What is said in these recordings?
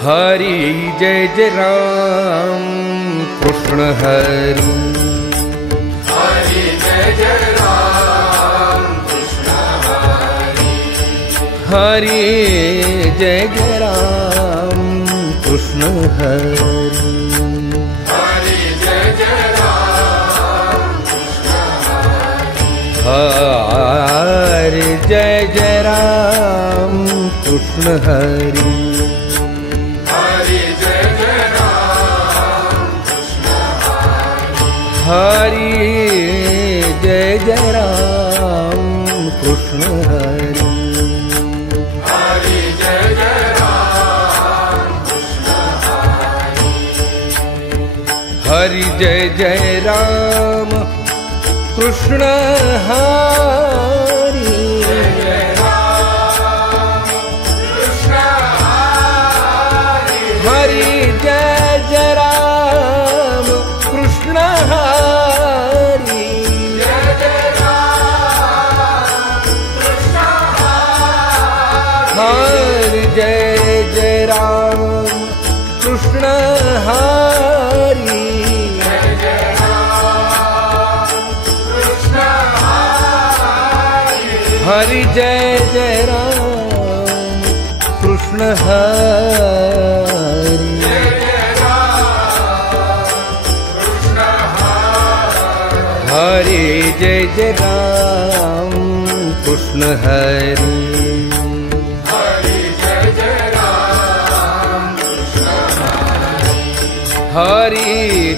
हरि जय जय राम कृष्ण हरि। हरि जय जय राम कृष्ण हरि। हरि जय जय राम कृष्ण हरि। हरि जय जय राम कृष्ण हरि। हरि जय जय राम कृष्ण हरि। हरि जय जय राम कृष्ण हरि। हरि जय जय राम कृष्ण हरि। हरि जय जय राम कृष्ण हरि। जय राम कृष्ण हरि। हरि जय जय राम कृष्ण हरि। जय जय राम कृष्ण हरि। हरि जय जय राम कृष्ण हरि।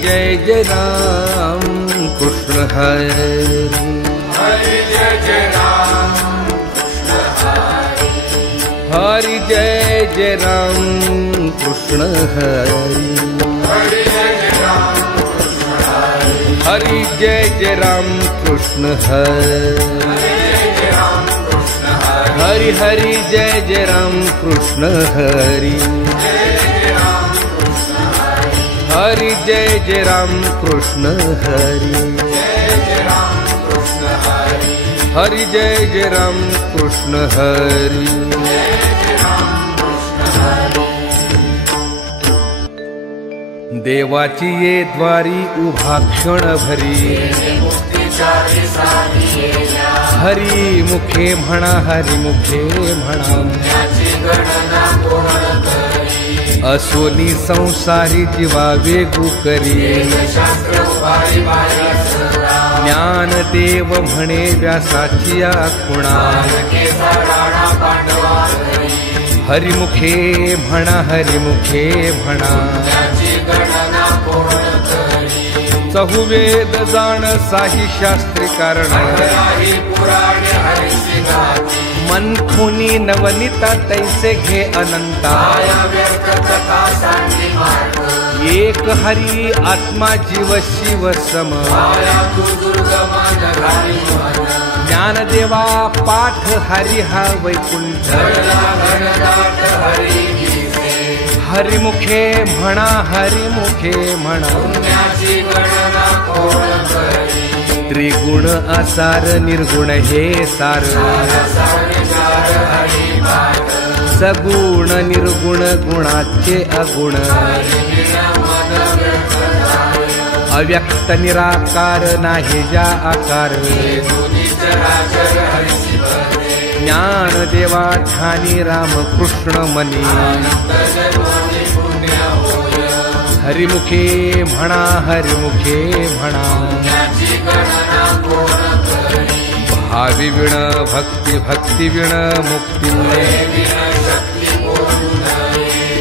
जय जय राम कृष्ण हरि। हरि जय जय राम कृष्ण हरि। जय जय राम कृष्ण हरि। हरि जय जय राम कृष्ण हरि। हरि जय जय राम कृष्ण हरि। हरि जय जय राम कृष्ण हरि। हरि जय जय राम कृष्ण हरि। हरि जय जय राम कृष्ण हरि। हरि जय जय राम कृष्ण हरि। हरि जय जय राम कृष्ण हरि। हरि हरि जय जय राम कृष्ण हरि। हरि जय जय राम कृष्ण हरि। हरि जय जय राम कृष्ण हरि। देवाची ये द्वारी उभा क्षण भरी। हरि मुखे म्हणा हरि मुखे म्हणा। असोनी संसारी जीवा वेगू करी। ज्ञान देव म्हणे व्यासाची खुणा। हरिमुखे म्हणा हरिमुखे म्हणा। चहुवेद जाण साही शास्त्री कारण। मन खुनी नवनीता तैसे घे अनंता। एक हरि आत्मा जीव शिव सम। ज्ञानदेवा पाठ हरि हा वैकुंठ। हरिमुखे म्हणा हरिमुखे म्हणा। त्रिगुण आसार निर्गुण हे सार। सगुण निर्गुण गुणाचे अगुण। अव्यक्त निराकार नाही जा आकार। ज्ञान देवा ठाणी राम कृष्ण मनी। हरिमुखे म्हणा हरिमुखे म्हणा। भावी विण भक्ती भक्ती विण मुक्ती।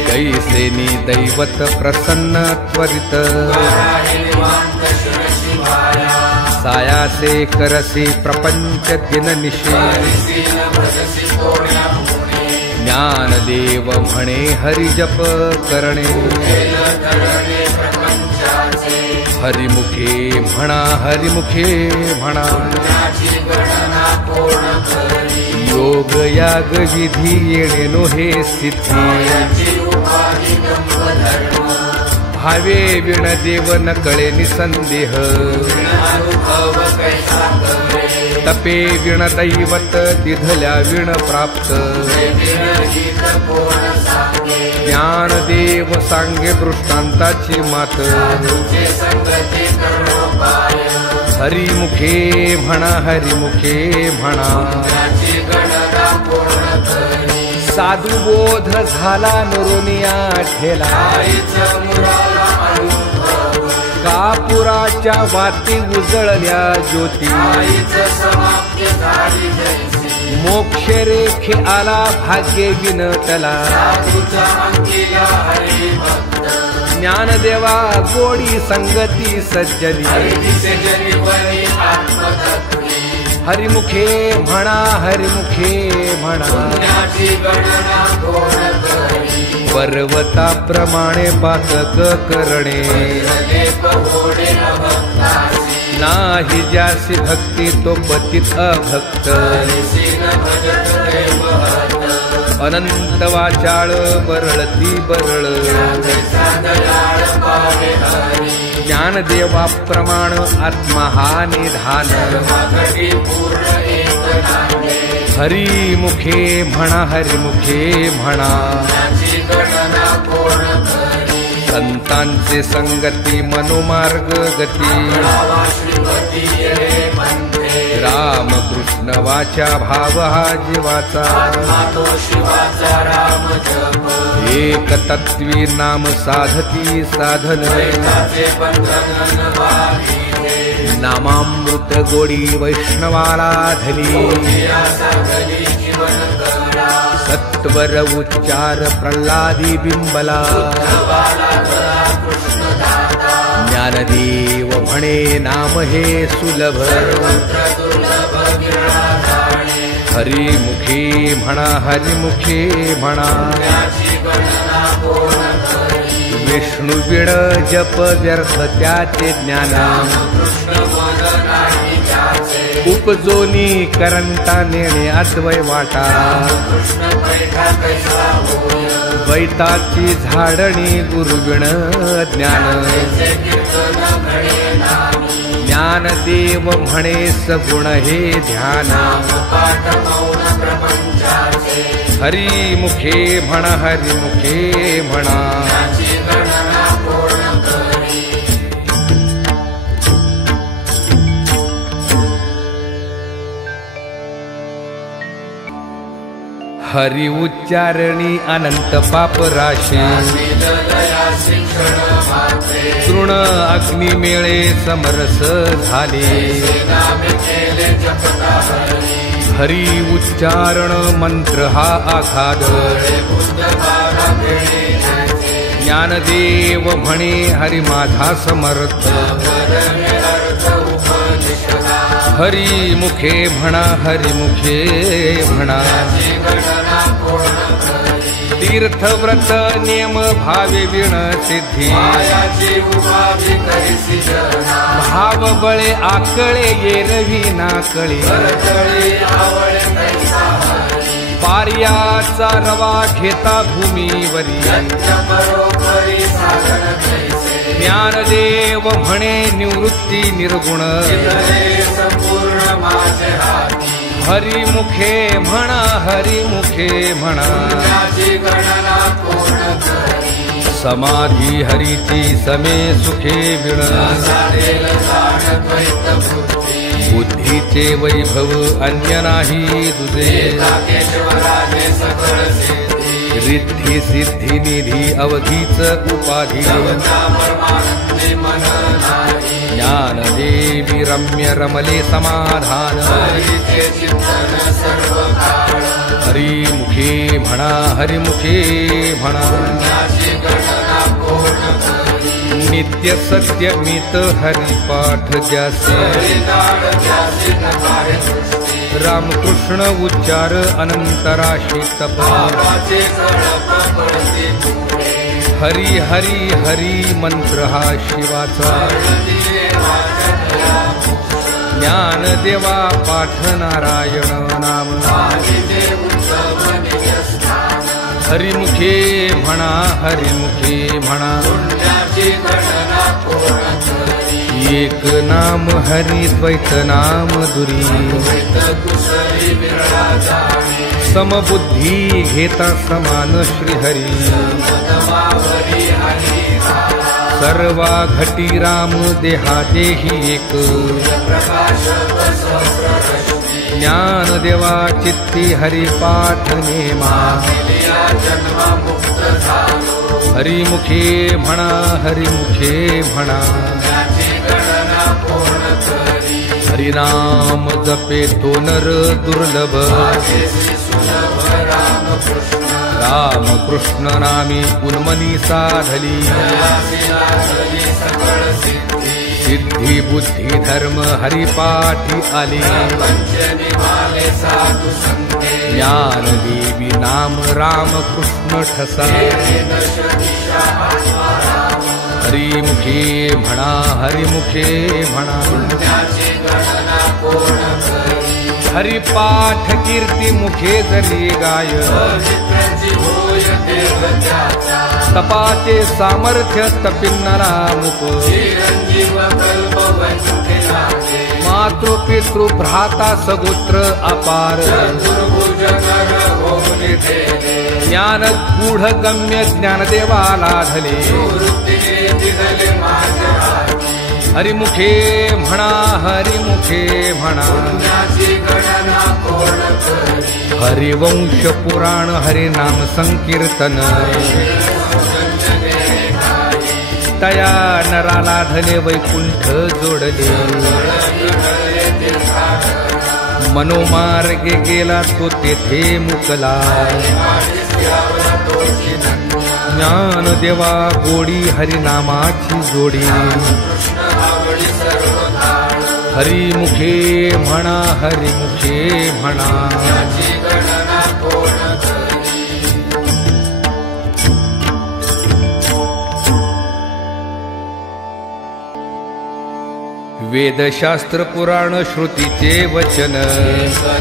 कैसेनी दैवत प्रसन्न त्वरित। सायासे करसी प्रपंच दिन निशी। ज्ञानदेव म्हणे हरिजप करणे। हरिमुखे म्हणा हरिमुखे म्हणा। योग याग विधी येणे नो हे सिद्धी। भावे विण देव न कळे निसंदेह। तपे विण दैवत दिधल्या विण प्राप्त ज्ञानदेव सांगे दृष्टांताची मात हरिमुखे म्हणा हरिमुखे म्हणा साधू बोध झाला नरुनिया ठेला कापुराच्या वाती उजळल्या ज्योती मोक्ष रेखे आला भाग्य विनटला ज्ञानदेवा गोडी संगती सज्जनी हरिमुखे म्हणा हरिमुखे म्हणा पर्वताप्रमाणे पातक करणे नाही ज्यासी भक्ती तो पतित अभक्त अनंत वाचाळ बरळती बरळ ज्ञानदेवा प्रमाण आत्मा हा निधान हरिमुखे म्हणा हरिमुखे म्हणा संतांचे संगती मनोमार्ग गती रामकृष्ण वाचा भाव हा जीवाचा एक तत्वी नाम साधती साधन नामामृत गोडी वैष्णवाला धली सत्वर उच्चार प्रल्हादी बिंबला ज्ञानदेव म्हणे नाम हे सुलभ हरिमुखे म्हणा हरिमुखे म्हणा विष्णु विण जप व्यर्थ त्याचे ज्ञान उपजोनी करंटा नेणे अद्वय वाटा वैताची झाडणी गुरुविण ज्ञान ज्ञानदेव म्हणे सगुण हे ध्यान हरिमुखे म्हणा हरिमुखे म्हणा हरि उच्चारणी अनंत पाप राशी तृण अग्नि मेळे समरस झाले हरि उच्चारण मंत्र हा आघात ज्ञानदेव म्हणे हरि माझा समर्थ हरिमुखे म्हणा हरिमुखे म्हणा तीर्थव्रत नियम भावे विण सिद्धी भाव बळे आकळे येरवी नाकळे पार्याचा रवा घेता भूमीवरी ज्ञानदेव म्हणे निवृत्ती निर्गुण हरिमुखे म्हणा हरिमुखे म्हणा समाधी हरीची समे सुखे विण बुद्धीचे वैभव अन्य नाही तुझे रिद्धी सिद्धी निधी अवधीच उपाधी ज्ञानदेवी रम्य रमले समाधान हरिमुखे म्हणा हरिमुखे म्हणा नित्य सत्य मित हरिपाठ ज्यासे रामकृष्ण उच्चार अनंतराशी तप हरी हरी हरी मंत्र हा शिवाचा ज्ञानदेवा पाठ नारायण नाम हरिमुखे म्हणा हरिमुखे म्हणा पुण्याची गणना कोण करी एक नाम हरी द्वैत नाम दुरी द्वैत कुसरी विरळा जाणे समबुद्धी घेता समान श्रीहरी पदमावरी हरी सर्वा घटी राम देहा देही एक प्रकाश सहस्ररश्मी ज्ञान देवा चित्ती हरी पाठ नेमा मिलिया जन्म मुक्त झालो हरिमुखे म्हणा हरिमुखे म्हणा पुण्याची गणना कोण करी हरिनाम जपे तो नर दुर्लभ आदेशी सुलभ रामकृष्ण रामकृष्ण नामी उन्मनी साधली दयासी लाजली सकळ सिद्धी सिद्धी बुद्धी धर्म हरिपाठी आली पंचनिमाले साधू संगे ज्ञान देवी नाम रामकृष्ण ठसा दश दिशा आत्माराम हरिमुखे म्हणा हरिमुखे म्हणा पुण्याची गणना कोण करी हरिपाठ कीर्ती मुखे जरी गाय पवित्रची होय देव त्याचा तपाचे सामर्थ्य तपिन्नरा मुख चिरंजीव कल्प वंचिताचे मातृपितृ भ्राता सगोत्र अपार चतुर्भुज नर होऊन दिले ज्ञान गूढ गम्य ज्ञानदेवा लाधले वृत्तीने दिदले माझ्या हाती हरिमुखे म्हणा हरिमुखे म्हणा पुण्याची गणना कोण करी हरिवंश पुराण हरिनाम संकीर्तन तया नराला धले वैकुंठ जोडले मनोमार्गे गेला तो तेथे मुकला ज्ञान देवा गोडी हरिनामाची जोडी हरिमुखे म्हणा हरिमुखे म्हणा गणना कोण करी वेदशास्त्र पुराण श्रुतीचे वचन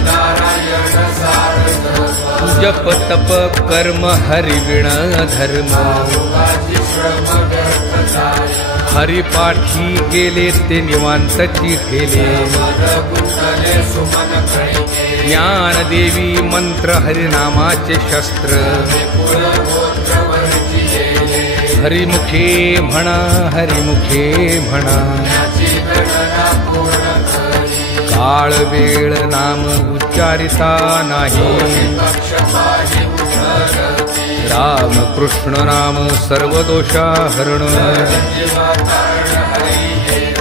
नारायण सारथ जप तप कर्म हरिविण धर्म योगाची श्रम व्यर्थ जाय हरिपाठी गेले ते निवांतची ठेले मन गुंतले सुमन कळिके ज्ञान देवी मंत्र हरिनामाचे शस्त्र कुल गोत्र वरची गेले हरिमुखे म्हणा हरिमुखे म्हणा पुण्याची गणना कोण करी काळ वेळ नाम उच्चारिता नाही पक्षपाती उद्धरती राम कृष्ण नाम सर्व दोषा हरण जीवा तारण हरी एक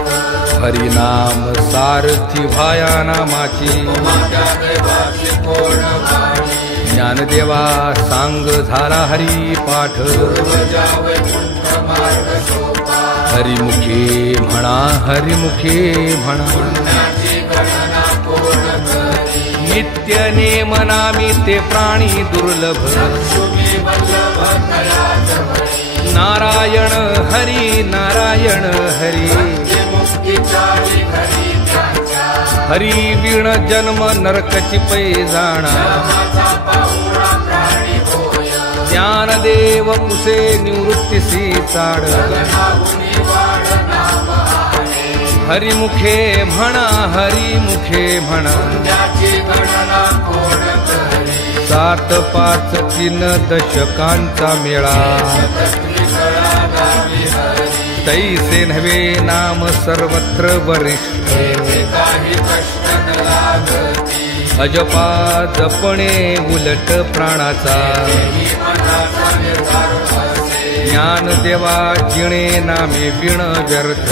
हरिनाम सारथी भाया नामाची माझ्या देवाची कोण वाणी ज्ञानदेवा सांग झाला हरी पाठ पूर्वजा वैकुंठ मार्ग सोपा हरिमुखे म्हणा हरिमुखे म्हणा पुण्याची गणना कोण करी नित्य नेम नामी ते प्राणी दुर्लभ तुम्ही वल्लभ तयाच वळी नारायण हरी नारायण हरी मुक्तीचारी घरी त्यांच्या हरी विण जन्म नरकची पै जाणा माझा पाहुणा प्राणी होय ज्ञानदेव कुसे निवृत्तीसी चाड गगनाहुनी वाढ नाम आहे हरिमुखे म्हणा हरिमुखे म्हणा पुण्याची गणना कोण करी 7 5 3 दशकांचा मेळा त्रिकळागामी हरी तैसे नव्हे नाम सर्वत्र वरिष्ठ काही कष्ट न लागती अजपा जपणे उलट प्राणाचा ही मनाचा निर्धार असे ज्ञान देवा जिणे नामे विण व्यर्थ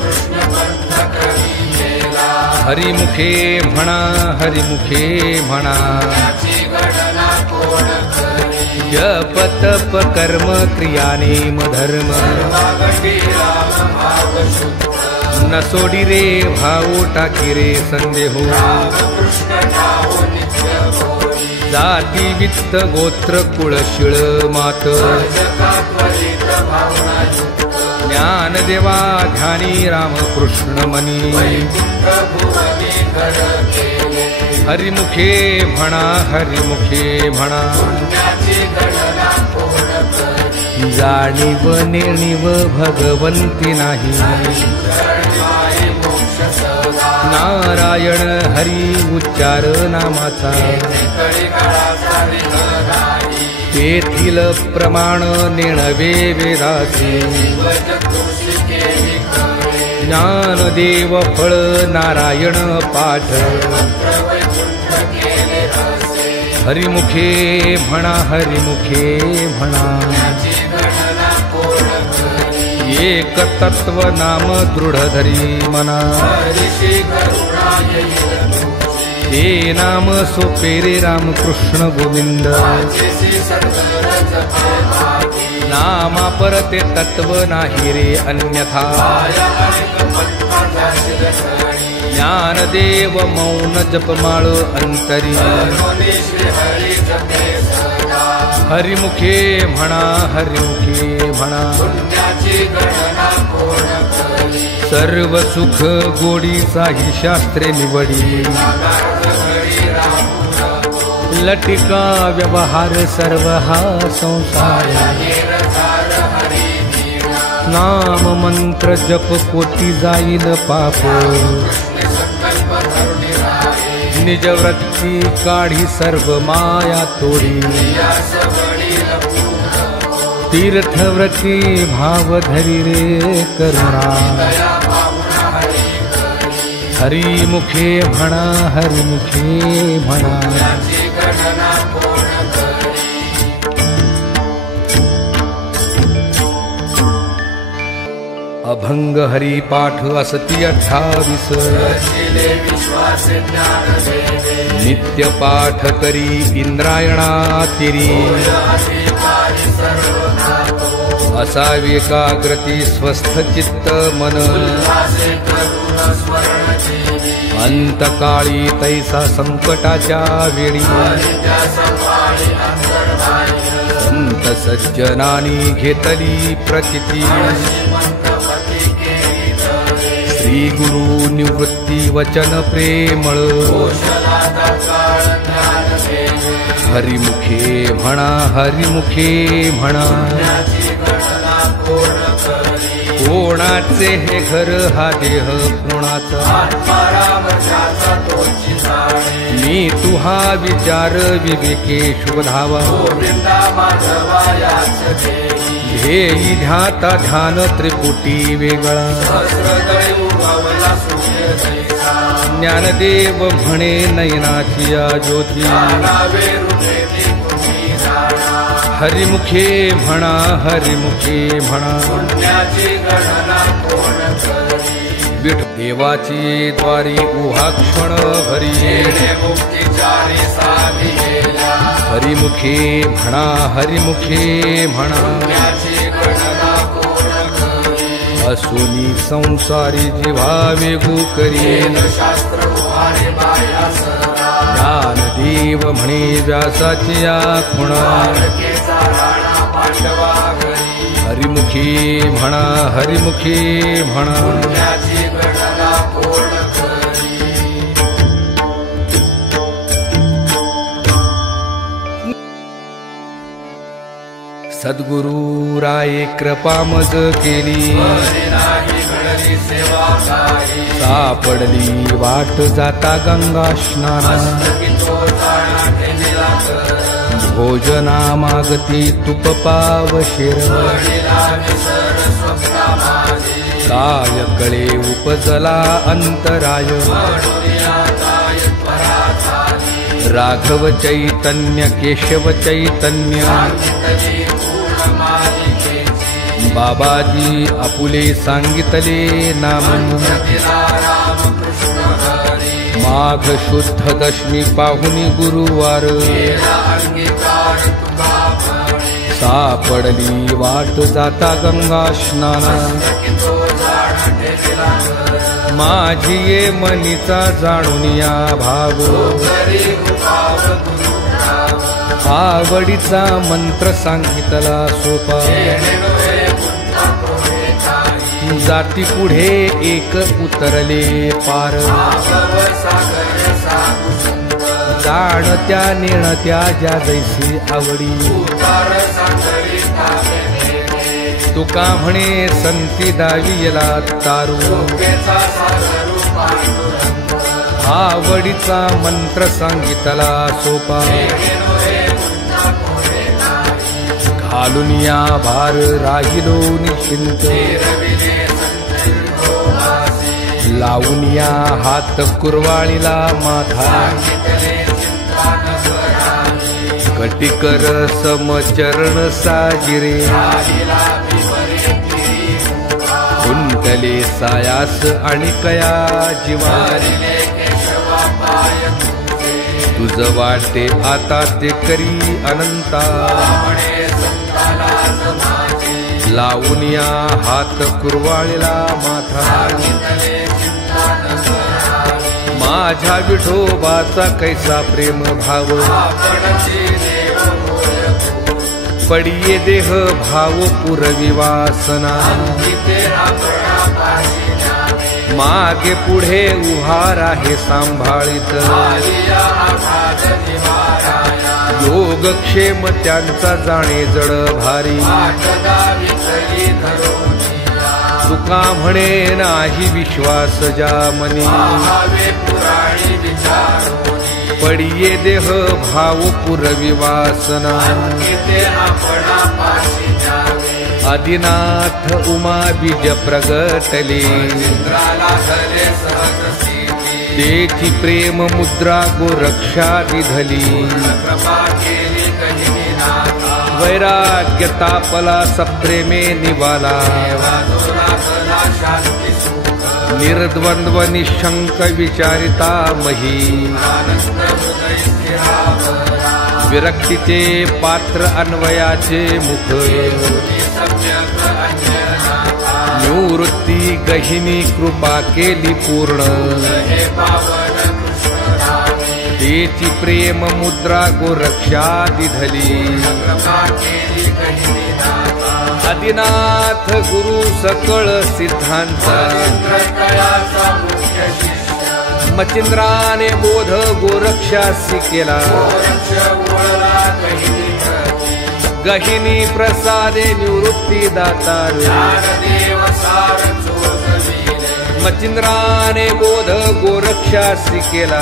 कृष्ण पंथ कवी गेला हरिमुखे म्हणा हरिमुखे म्हणा पुण्याची गणना कोण करी जप तप कर्म क्रिया नेम धर्म वागटी राम भाव शुद्ध न सोडी रे भाऊ टाकी रे संदेहो कृष्ण ठाव नित्य होई जाती वित्त गोत्र कुळ शिळ मात जगात वरित ज्ञानदेवा ध्यानी रामकृष्ण मनी हरिमुखे म्हणा हरिमुखे म्हणा जाणीव नेणीव भगवंती नाही नारायण हरी उच्चार नामाचा तेथील प्रमाण नेणवे वेदासी ज्ञानदेव फळ नारायण पाठ हरिमुखे म्हणा हरिमुखे म्हणा एक तत्व नाम दृढ धरी मना ते नाम सोपे रे रामकृष्ण गोविंद नामा परते तत्व नाही रे अन्यथा ज्ञानदेव मौन जपमाळ अंतरी हरिमुखे म्हणा हरिमुखे म्हणा सर्व सुख गोडीचाही शास्त्रे निवडी लटिका व्यवहार सर्व हा संसार नाम मंत्र जप कोटी जाईल पाप निज वृत्ती काढी सर्व माया तोडी तीर्थव्रती भाव धरी रे करुणा हरिमुखे म्हणा हरिमुखे म्हणा अभंग हरिपाठ असती 28 नित्य पाठ करी इंद्रायणा तिरी असावी एकाग्रती स्वस्थ चित्त मन अंतकाळी तैसा संकटाच्या वेळी संत सज्जनानी घेतली प्रचिती श्री गुरु निवृत्ती वचन प्रेमळ हरिमुखे म्हणा हरिमुखे म्हणा कोणाचे हे घर हा देह कोणाचा मी तुहा विचार विवेके शोधावा ध्येयी ध्याता ध्यान त्रिपुटी वेगळा ज्ञानदेव म्हणे नयनाची या ज्योती हरिमुखे म्हणा हरिमुखे म्हणा विठ देवाची द्वारी उहा क्षण भरी हरिमुखे म्हणा हरिमुखे म्हणा असुनी संसारी जीवा वेगू करी ज्ञानदेव म्हणे व्यासाची या खुणा हरिमुखे म्हणा हरिमुखे म्हणा सद्गुरु राये कृपा मज केली सापडली वाट जाता गंगा स्नान भोजना मागती तुप पाव शेर काय कळे उपजला अंतराय राघव चैतन्य केशव चैतन्य बाबाजी आपुले सांगितले नाम माघ शुद्ध दशमी पाहुनी गुरुवार सापडली वाट जाता गंगा स्नान माझी ये मनीचा जाणून या भाव आवडीचा मंत्र सांगितला सोपा जाती पुढे एक उतरले पार जाणत्या नेणत्या ज्या जैसी आवडी तुका म्हणे संती दावियला तारू आवडीचा मंत्र सांगितला सोपा घालून या भार राहिलो निश्चिंत लावून या हात कुरवाळीला माथा कटिकर समचरण साजिरे कुंटले सायास आणि कया जिवारी तुझ वाटे आता ते करी अनंता लावून या हात कुरवाळीला माथा माझ्या विठोबाचा कैसा प्रेम भाव पडिये देह भाव पुरवी वासना मागे पुढे उहार आहे सांभाळीत योगक्षेम त्यांचा जाणे जड भारी तुका म्हणे नाही विश्वास ज्या मनी पडिये देह भाव पुरवी वासना आदिनाथ उमा बीज प्रगटले तेची प्रेम मुद्रा गोरक्षा विधली वैराग्य तापला सप्रेमे निवाला निर्द्वंद्व निशंक विचारिता मही विरक्तीचे पात्र अन्वयाचे मुख निवृत्ती गहिनी कृपा केली पूर्ण तेची प्रेम मुद्रा गोरक्षा विधली आदिनाथ गुरु सकळ सिद्धांत मचिंद्राने बोध गोरक्षासी केला गहिनी प्रसादे निवृत्ती दातार मचिंद्राने बोध गोरक्षासी केला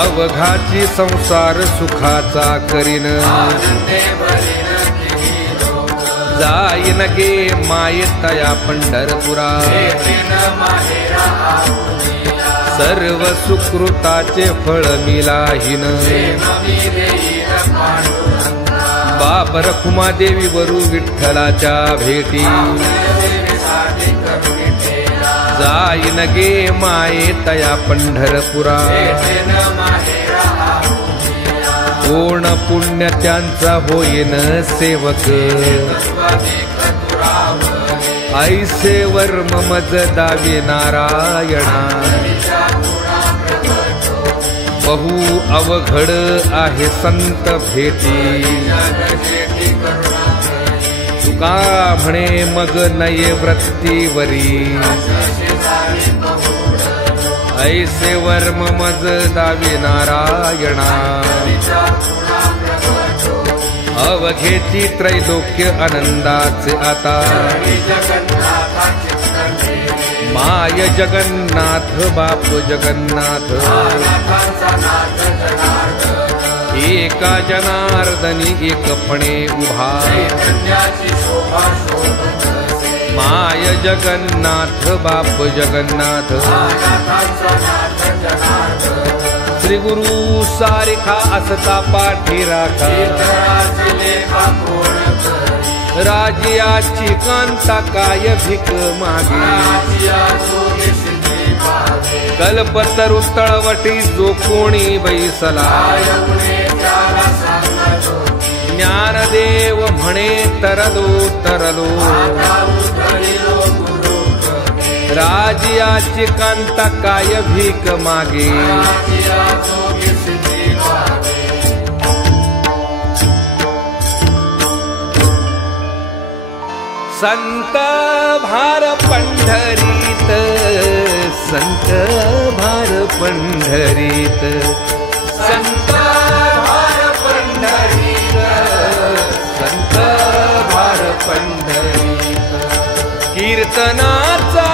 अवघाची संसार सुखाचा करीन जाईन गे मायेतया पंढरपुरा सर्व सुकृताचे फळ मिलाहीन बाप रखुमादेवी वरू विठ्ठलाच्या भेटी जाईन गे मायेतया पंढरपुरा कोण पुण्य त्यांचा होईन सेवक ऐसे वर्म मज दावी नारायणा बहु अवघड आहे संत भेटी तुका म्हणे मग नये वृत्तीवरी ऐसे वर्म मज दावी नारायणा अवघेची त्रैलोक्य आनंदाचे आता माय जगन्नाथ बाप जगन्नाथ एका जनार्दनी एकपणे उभा माय जगन्नाथ बाप जगन्नाथ श्री गुरु सारिखा असता पाठी राखा राजियाची कांता काय भिक मागे कल्पतरु तळवटी जो कोणी बैसला ज्ञानदेव म्हणे तरलो तरलो राजियाची कांता काय भीक मागे संत भार पंढरीत, संत भार पंढरीत, संत भार पंढरीत, संत भार पंढरीत. कीर्तनाचा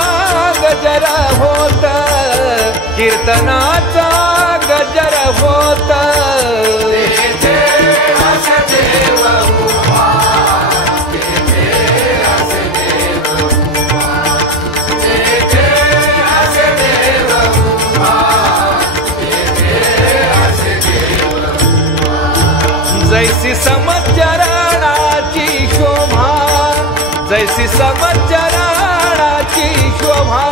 गजर होत, कीर्तनाचा गजर होत. जैसी समचरणाची शोभा, जैसी समचरणाची शोभा.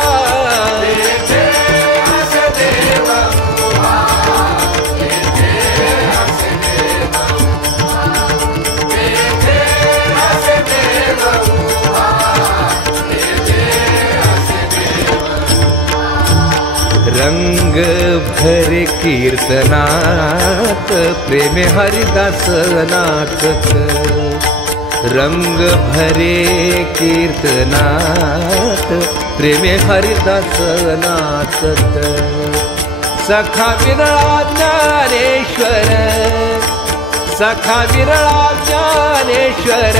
रंग भरे कीर्तनात, प्रेमे हरिदास नाचत. रंग भरे कीर्तनात, प्रेमे हरिदास नाचत. सखा विरळा ज्ञानेश्वर, सखा विरळा ज्ञानेश्वर.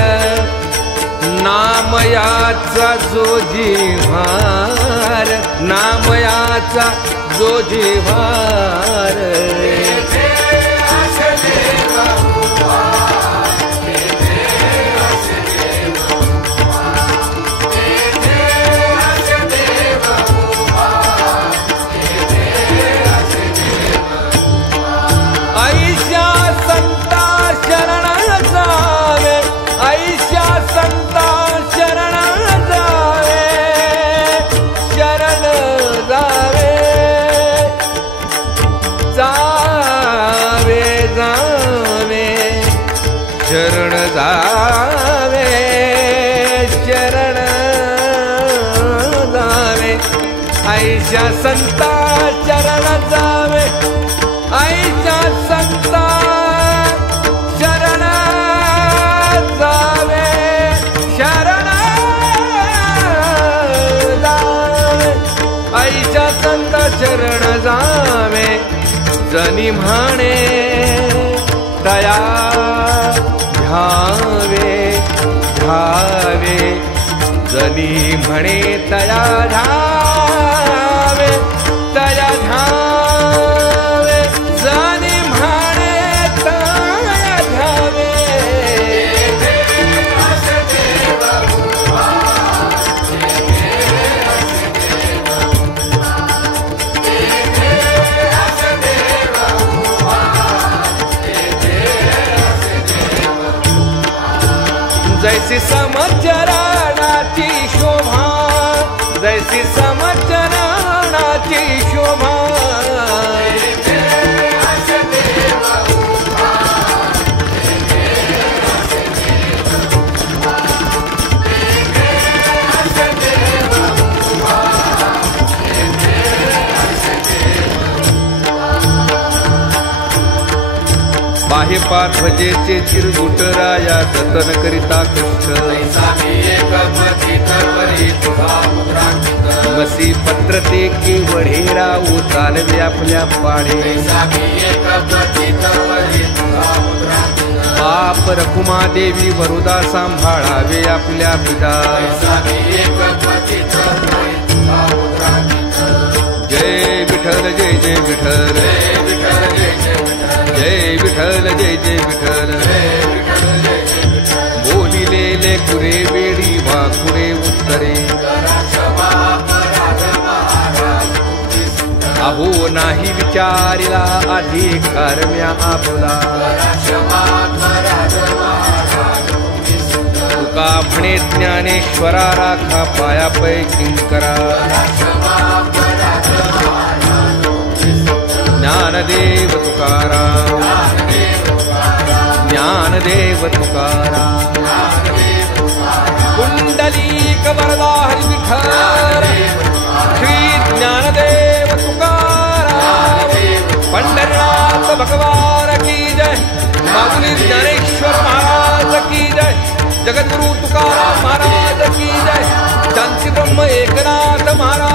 नामयाचा जो जिव्हार, नामयाचा जो जिव्हार. ऐशा संता शरण जावे, ऐशा संता शरण जावे, शरण जावे, जावे जावे, शरण जावे, शरण जावे. ऐशा संता शरण जावे, ऐशा संता शरण जावे, शरण जावे. ऐशा संत शरण जावे. जनी म्हणे दया ध्यावे, ध्यावे. जनी म्हणे दया ध्यावे, दया ध्यावे. जनी म्हणे दया ध्यावे. जैसी समचरणाची शोभा, जैसी समचरणाची शोभा. बाहे पाठ भजेचे चिरगुटराया, जतन करिता कष्ट. मसी पत्र ते केवढे राहू चालवे आपल्या पाडे. बाप रखुमा देवी वरुदा सांभाळावे आपल्या पिता. जय विठ्ठल जय जय विठ्ठल, जय विठ्ठल जय जय विठ्ठल. बोलिलेले कुरे वेडी वाकुरे उत्तरे. अहो नाही विचारिला अधिकार म्या आपला. तुका म्हणे ज्ञानेश्वरा राखा पायापै किंकरा. ज्ञानदेव तुकाराम, ज्ञानदेव तुकाराम. कुंडलीक वरदा हरी विठ्ठल, श्री ज्ञानदेव तुकाराम. पंढरनाथ भगवान की जय. माऊली ज्ञानेश्वर महाराज की जय. जगद्गुरु तुकाराम महाराज की ब्रह्म एकनाथ महाराज